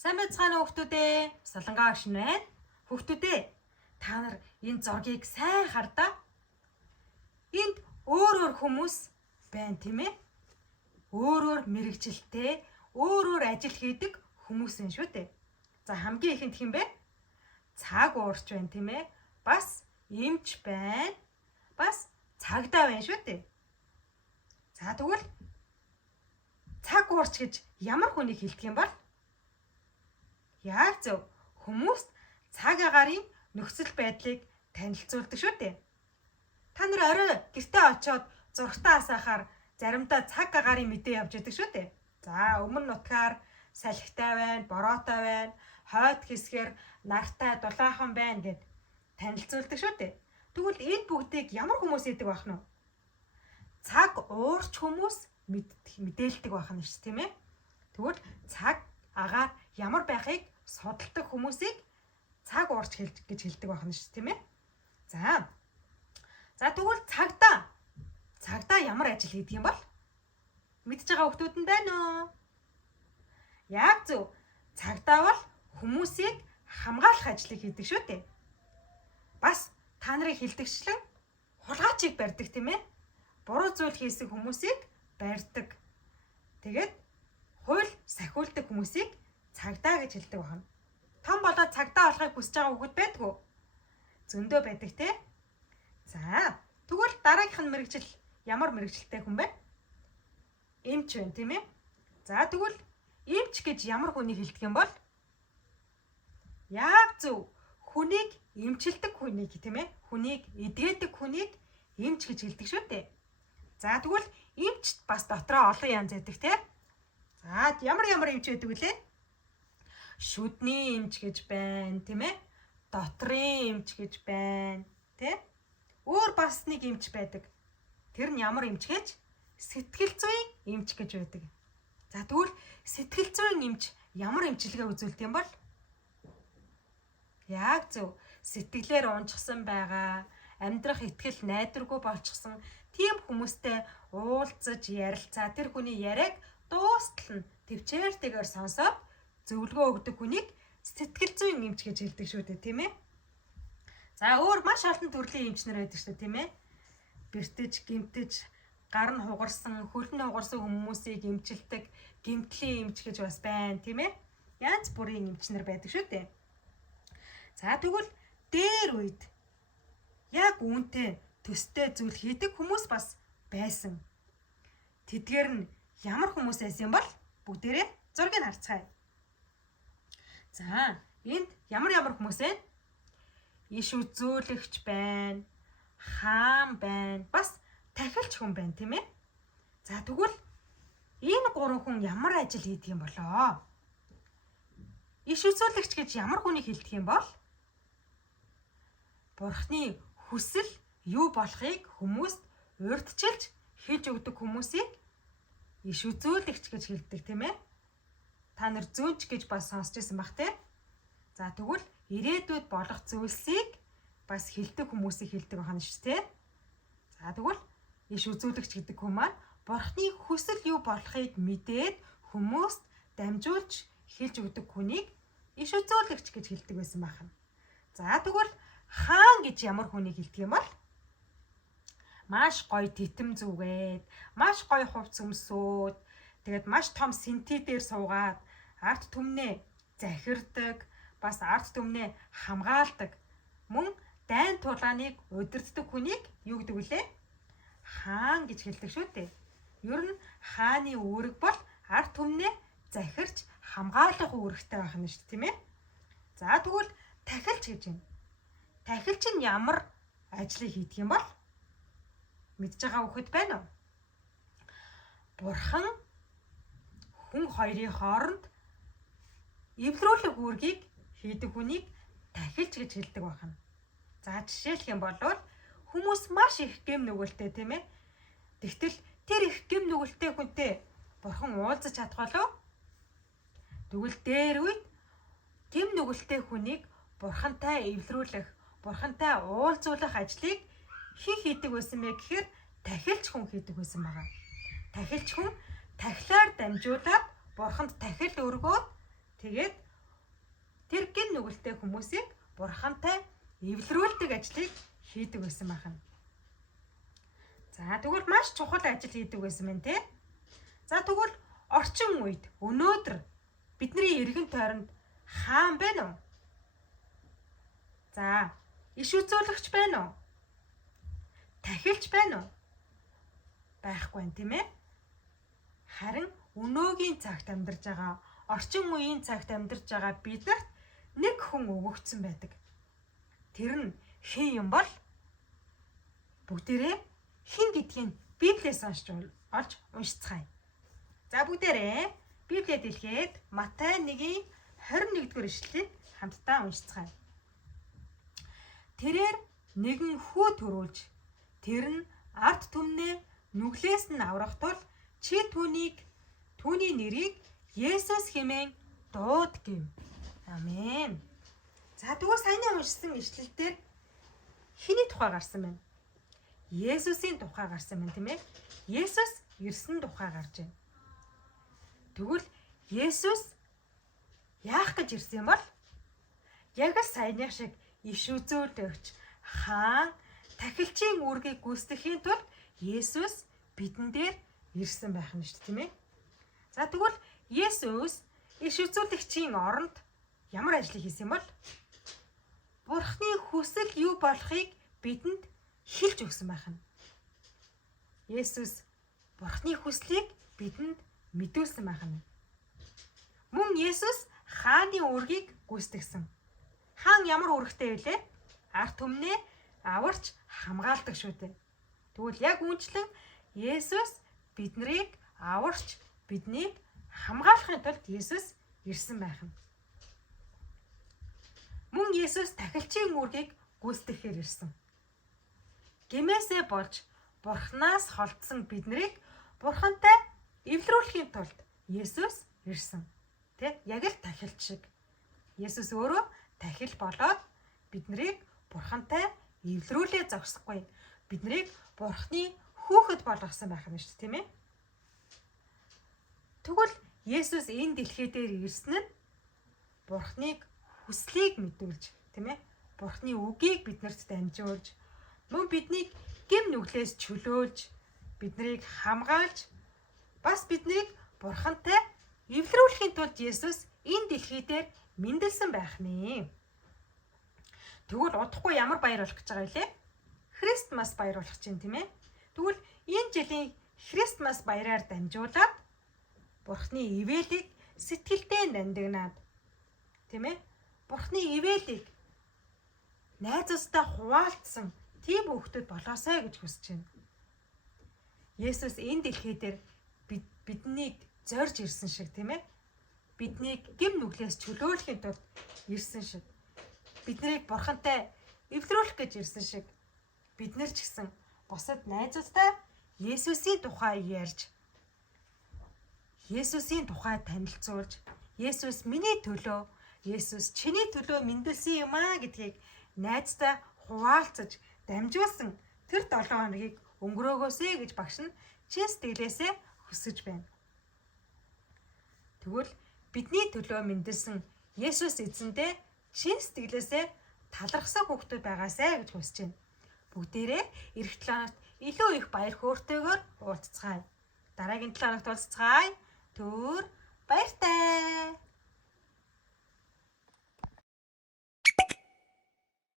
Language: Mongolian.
Сайн байцгаана уу хүүхдүүдээ? Солонгоо агш байна. Хүүхдүүдээ, та нар энэ зургийг сайн хардаа. Энд өөр хүмүүс байна, тийм ээ? Өөр мэрэгжилтэй, өөр ажил хийдэг хүмүүс байна шүү дээ. За хамгийн ихэнд хэм бэ? Цаг уурч байна, тийм ээ? Бас эмч байна. Бас цагдаа байна шүү дээ. За тэгвэл цаг уурч гэж ямар хүнийг хэлдэг юм бол? Яг зөв. Хүмүүст цаг агаарын нөхцөл байдлыг танилцуулдаг шүү дээ. Та нар орой гэртээ очиод зургтаа асаахаар заримдаа цаг агаарын мэдээ явж идэг шүү дээ. За өмнө нутгаар салхитай байна, бороотой байна, хойд хэсгээр нартай, дулаахан байна гэд танилцуулдаг шүү дээ. Тэгвэл энэ бүгдийг ямар хүмүүс хийдэг байх нь вэ? Цаг уурч хүмүүс мэдээлдэг байх нь шүү, тийм ээ? Тэгвэл цаг агаар ямар байхыг судалдаг хүмүүсийг цаг уурч гэж хэлдэг байх нь шүү, тийм ээ? За тэгвэл цагдаа ямар ажил хийдэг юм бол? Мэдж байгаа хүмүүс нь байна уу? Яг зөв. Цагдаа бол хүмүүсийг хамгаалах ажлыг хийдэг шүү дээ. Бас та нарыг хилдэгчлэн хулгайчийг барьдаг, тийм ээ? Буруу зүйл хийсэн хүмүүсийг барьдаг. Тэгээд хууль сахиулдаг хүмүүсийг цагдаа гэж хэлдэг байна. Том болоод цагдаа болохыг хүсэж байгаа хүүхэд байдгүй? Зөндөө байдаг те. За тэгвэл дараагийнх нь мэрэгжил ямар мэрэгжилтэй хүн бэ? Эмч байна, тийм ээ? За тэгвэл эмч гэж ямар хүнийг хэлдэг юм бол? Яг зөв. Хүнийг эмчилдэг хүнийг, тийм ээ? Хүнийг эдгээдэг хүнийг эмч гэж хэлдэг шүү дээ. За тэгвэл эмчт бас дотроо олон янз байдаг те. За ямар эмч байдаг вүлээ? Шүдний эмч гэж байна, тийм ээ? Дотрын эмч гэж байна, тий? Өөр бас нэг эмч байдаг. Тэр нь ямар эмч гэж? Сэтгэл зүйн эмч гэж байдаг. За тэгвэл сэтгэл зүйн эмч ямар эмчилгээ үзүүлдэг юм бол? Яг зөв. Сэтгэлээр унжсан байгаа, амьдрах итгэл найдваргүй болчихсон тийм хүмүүстэй уулзаж ярилцаа, тэр хүний яриаг дуустал нь төвчээртэйгээр сонсоод зөвлөгөө өгдөг хүнийг сэтгэл зүйн эмч гэж хэлдэг шүү дээ, тийм ээ? За өөр маш олон төрлийн эмчнэр байдаг шүү дээ, тийм ээ? Бэртэж, гэмтэж, гар нь хугарсан, хөл нь хугарсан хүмүүсийг эмчилдэг гэмтлийн эмч гэж бас байна, тийм ээ? Янз бүрийн эмчнэр байдаг шүү дээ. За тэгвэл дээр үед яг үүнтэй төстэй зүйл хийдэг хүмүүс бас байсан. Тэдгээр нь ямар хүмүүс байсан юм бол? Бүгдээрээ зургийг харцгаая. За, энд ямар хүмүүс байна? Иш үзүүлэгч байна, хаан байна, бас тахилч хүн байна, тийм ээ? За тэгвэл энэ гурван хүн ямар ажил хийдэг юм болоо? Иш үзүүлэгч гэж ямар хүнийг хэлдэг юм бол? Бурхны хүсэл юу болохыг хүмүүст урьдчилж хэлж өгдөг хүмүүсийг иш үзүүлэгч гэж хэлдэг, тийм ээ? Та нар зүүнч гэж бас сонсч байсан бах те. За тэгвэл ирээдүйд болох зүйлсийг бас хэлдэг хүмүүсийг хэлдэг байна шүү те. За тэгвэл иш үзүүлэгч гэдэг хүн маань Бурхны хүсэл юу болохыг мэдээд хүмүүст дамжуулж хэлж өгдөг хүнийг иш үзүүлэгч гэж хэлдэг байсан байна. За тэгвэл хаан гэж ямар хүнийг хэлдэг юм бол? Маш гоё титэм зүгээд, маш гоё хувц өмсөөд, тэгээд маш том сэнти дээр суугаад арт түмнээ захирдаг, бас арт түмнээ хамгаалдаг, мөн дайн тулааныг удирддаг хүнийг юу гэдэг вүлээ? Хаан гэж хэлдэг шүү дээ. Ер нь хааны үүрэг бол арт түмнээ захирч хамгаалах үүрэгтэй байх нь шүү, тийм ээ? За тэгвэл тахилч гэж байна. Тахилч нь ямар ажлыг хийдэг юм бол? Мэдж байгаа хүүхэд байна уу? Бурхан хүн хоёрын хооронд эвлэрүүлэх үүргийг хийдэг хүнийг тахилч гэж хэлдэг байна. За жишээлх юм бол хүмүүс маш их гэм нүгэлтэй, тийм ээ? Тэгтэл тэр их гэм нүгэлтэй хүнтэй бурхан уулзаж чадах болов? Тэгвэл дээр үед гэм нүгэлтэй хүнийг бурхантай эвлэрүүлэх, бурхантай уулзуулах ажлыг хэн хийдэг байсан бэ гэхээр тахилч хүн хийдэг байсан байгаа. Тахилч хүн тахилаар дамжуулаад бурханд тахил өргөөд тэгээд тэр гин нүгэлтэй хүмүүсийг бурхантай эвлэрүүлдэг ажлыг хийдэг байсан байна. За тэгвэл маш чухал ажил хийдэг байсан байна те. За тэгвэл орчин үед өнөөдөр бидний эргэн тойронд хаан байна уу? За иш үзүүлэгч байна уу? Тахилч байна уу? Байхгүй юм тийм ээ. Харин өнөөгийн цагт амьдарч байгаа, орчин үеийн цагт амьдарч байгаа биднэрт нэг хүн өгөгдсөн байдаг. Тэр нь хэн юм бол? Бүгдээрээ хэн гэдгийг Библиэс олж уншицгаая. За бүгдээрээ Библиэд илгээд Матай 1:21-р ишлэлийг хамтдаа уншицгаая. Тэрээр нэгэн хүү төрүүлж тэр нь арт түмнээ нүглээс нь аврах тул чи түүний нэрийг Есүс хэмээн дууд гэв. Амен. За тэгвэл саяны уншсан ишлэлдэр хэний тухай гарсан байна? Есүсийн тухай гарсан байна тийм ээ. Есүс ирсэн тухай гарч байна. Тэгвэл Есүс яах гэж ирсэн юм бол? Яг л саяных шиг иш үзүүлэгч, хаан, тахилчийн үүргийг гүйцэтгэхийн тулд Есүс бидэн дээр ирсэн байх нь шүү дээ тийм ээ. За тэгвэл Есүс иш үзүүлэгчийн оронд ямар ажил хийсэн юм бол? Бурхны хүсэл юу болохыг бидэнд хэлж өгсөн байна. Есүс Бурхны хүслийг бидэнд мэдүүлсэн байна. Мөн Есүс хааны үүргийг гүйцэтгсэн. Хаан ямар үүрэгтэй вэ? Арт түмнээ аварч хамгаалдаг шүү дээ. Тэгвэл яг үүнчлэн Есүс биднийг аварч биднийг хамгаалахын тулд Есүс ирсэн байна. Мөн Есүс тахилчийн үүргийг гүйцэтгэхээр ирсэн. Гэмээсээ болж Бурханаас холдсон биднийг Бурхантай эвлэрүүлэхийн тулд Есүс ирсэн. Тэ? Яг л тахилч шиг. Есүс өөрөө тахил болоод биднийг Бурхантай эвлэрүүлээ зогсохгүй. Биднийг Бурхны хүүхэд болгосон байх юм шүү дээ, тийм ээ? Тэгвэл Есүс энэ дэлхий дээр ирсэн нь Бурхныг хүслийг мэдүүлж, тийм ээ? Бурхны үгийг биднэрт дамжуулж, мөн биднийг гэм нүглээс чөлөөлж, биднийг хамгаалж, бас биднийг Бурхантай эвлэрүүлэхийн тулд Есүс энэ дэлхий дээр мэндэлсэн байх нэ. Тэгвэл удахгүй ямар баяр болох гэж байгаа вэ? Христмас баяр болох чинь тийм ээ. Тэгвэл энэ жилийн Христмас баяраар дамжуулаад Бурхны ивэлийг сэтгэлдээ нандинаад, тийм ээ? Бурхны ивэлийг найзуудтай хуваалцсан тийм хүүхдүүд болоосай гэж хүсэж байна. Есүс энэ дэлхий дээр биднийг зорж ирсэн шиг, тийм ээ? Биднийг гэм нүглээс чөлөөлөхийн тулд ирсэн шиг. Биднийг Бурхантай эвлэрүүлэх гэж ирсэн шиг. Бид нар ч гэсэн бусад найзуудтай Есүсийн тухай ярьж, Есүсийн тухай танилцуулж, Есүс миний төлөө, Есүс чиний төлөө мэндэлсэн юм аа гэдгийг найзтай хуваалцаж, дамжуулсан тэр 7 хоногийг өнгөрөөгөөсэй гэж багш нь чин сэтгэлээсээ хүсэж байна. Тэгвэл бидний төлөө мэндэлсэн Есүс эзэндээ чин сэтгэлээсээ талархсан хүүхдүүд байгаасай гэж хүсэж байна. Бүгдээрээ эх 7 хоногт илүү их баяр хөөртэйгээр уулзцгаая. Дараагийн 7 хоногт уулзцгаая. Түр